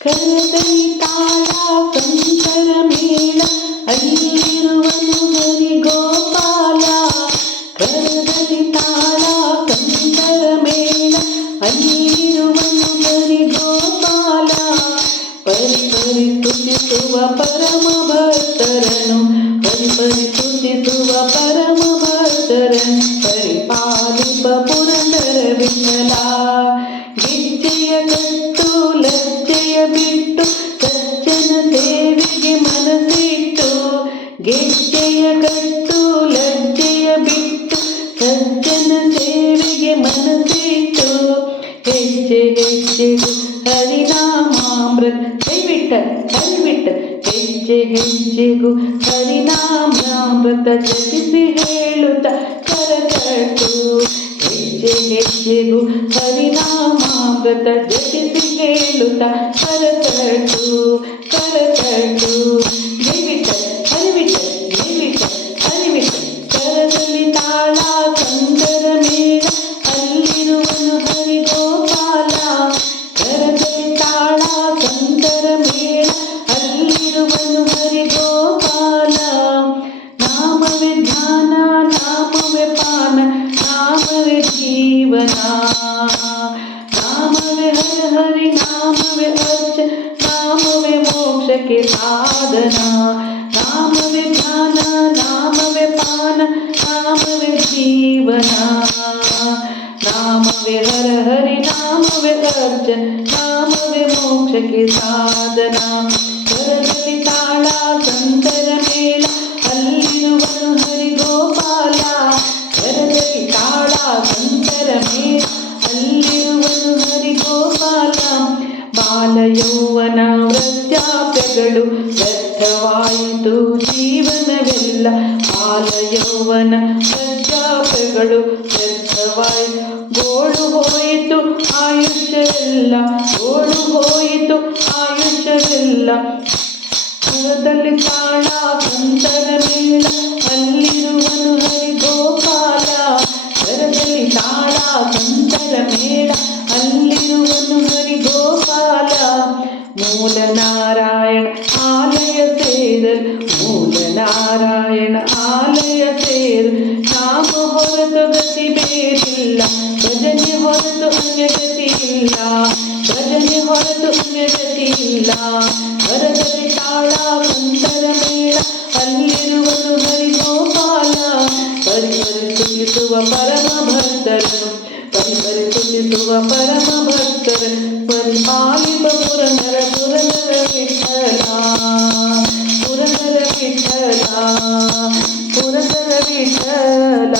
ಕರದಲ್ಲಿ ತಾಳ ಕಂಕರ ಮೇಳ ಅಲ್ಲಿರುವನು ಹರಿ ಗೋಪಾಲ. ಕರದಲ್ಲಿ ತಾಳ ಕಂಕರ ಮೇಳ ಅಲ್ಲಿರುವನು ಹರಿ ಗೋಪಾಲ. ಪರಿ ಪರಿ ಸ್ತುತಿಸುವ ಪರಮ ಭಕ್ತರನು, ಪರಿ ಪರಿ ಸ್ತುತಿಸುವ ಪರಮ ಭಕ್ತರನು, ಪರಿಪಾಲಿಪ ಪುರಂದರ ವಿಠಲ. ಗೆಜ್ಜೆಯ ಕಟ್ಟು ಲಜ್ಜೆಯ ಬಿಟ್ಟು ಸಜ್ಜನ ಸೇವೆಗೆ ಮನಸ್ಸಿಟ್ಟು, ಗೆಜ್ಜೆಯ ಕಟ್ಟು ಲಜ್ಜೆಯ ಬಿಟ್ಟು ಸಜ್ಜನ ಸೇವೆಗೆ ಮನಸ್ಸಿಟ್ಟು, ಹೆಜ್ಜೆ ಹೆಜ್ಜೆಗೂ ಹರಿನಾಮಾಮೃತ ಹರಿಬಿಟ್ಟ ಹೆಜ್ಜೆ ಹೆಜ್ಜೆಗೂ ಹರಿನಾಮಾಮೃತ ಜಪಿಸಿ ಹೇಳುತ್ತ ಕರಕಟ್ಟು. ಹೆಜ್ಜೆ ಹೆಜ್ಜೆಗೂ ಹರಿನಾಮಾಮೃತ ಜಪಿಸಿ ಹೇಳುತ್ತ ಕರಕಟ್ಟು ಕರಕಟ್ಟು. ಜೈವಿಟ್ಟ ಹರಿಬಿಟ್ಟ ಜೈವಿಟ್ಟ ಹರಿಬಿಟ್ಟ. ಕರದಲ್ಲಿ ತಾಳ ಕಂಕರ ಮೇಳ ಅಲ್ಲಿರುವನು ಹರಿ ಗೋಪಾಲ. ಕರದಲ್ಲಿ ತಾಳ ಕಂಕರ ಮೇಳ ಅಲ್ಲಿರುವನು ಹರಿ ಗೋಪಾಲ. ನಾಮವೇ ಧ್ಯಾನ ನಾಮವೇ ಪಾನ ನಾಮವೇ ಜೀವನ, ನಾಮವೇ ಹರ ಹರಿ ನಾಮವೇ ಅರ್ಚ ನಾಮವೇ ಮೋಕ್ಷಕ್ಕೆ ಸಾಧನ. ನಾಮವೇ ಧ್ಯಾನ ನಾಮವೇ ಪಾನ ನಾಮವೇ ಜೀವನ, ನಾಮವೇ ಹರ ಹರಿ ನಾಮವೇ ಅರ್ಚ ನಾಮವೇ ಮೋಕ್ಷಕ್ಕೆ ಸಾಧನ. ಕರದಲ್ಲಿ ತಾಳ ಕಂಕರ ಮೇಳ ಅಲ್ಲಿರುವನು ಹರಿ ಗೋಪಾಲ. ಕರದಲ್ಲಿ ತಾಳ ಕಂಕರ ಮೇಳ ಅಲ್ಲಿರುವನು ಹರಿ ಗೋಪಾಲ. ಬಾಲ ಯೌವನ ವೃದ್ಧಾಪ್ಯಗಳು ವ್ಯರ್ಥವಾಯಿತು ಜೀವನವೆಲ್ಲ. ಬಾಲ ಯೌವನ ವೃದ್ಧಾಪ್ಯಗಳು ವ್ಯರ್ಥವಾಯಿತು, ಗೋಳು ಹೋಯಿತು ಆಯುಷ್ಯವೆಲ್ಲ, ಗೋಳು ಹೋಯಿತು ಆಯುಷ್ಯವೆಲ್ಲ. ಕರದಲ್ಲಿ ತಾಳ ಕಂಕರ ಮೇಳ ಅಲ್ಲಿರುವನು ಹರಿ ಗೋಪಾಲ. ಕರದಲ್ಲಿ ತಾಳ ಕಂಕರ ಮೇಳ ಅಲ್ಲಿರುವನು ಹರಿ ಗೋಪಾಲ. ಮೂಲ ನಾರಾಯಣ ಆಲಯ ಸೇರಲು, ಮೂಲ ನಾರಾಯಣ ಆಲಯ ಸೇರಲು, ನಾಮ ಹೊರತು ಗತಿ ಬೇರಿಲ್ಲ, ಭಜನೆ ಹೊರತು ಅನ್ಯ ಗತಿ ಇಲ್ಲ, ಭಜನೆ ಹೊರತು ಅನ್ಯ ಗತಿ ಇಲ್ಲ. ಕರದಲ್ಲಿ ತಾಳ ಕಂಕರ ಮೇಳ ಅಲ್ಲಿರುವನು ಹರಿ ಗೋಪಾಲ. ಪರಿ ಪರಿ ಸ್ತುತಿಸುವ ಪರಮ ಭಕ್ತರನು, ಪರಿ ಪರಿ ಸ್ತುತಿಸುವ ಪರಮ ಭಕ್ತರನು, ಪರಿಪಾಲಿಪ ಪುರಂದರ ಪುರಂದರ ವಿಠಲ ಪುರಂದರ ವಿಠಲ ಪುರಂದರ ವಿಠಲ.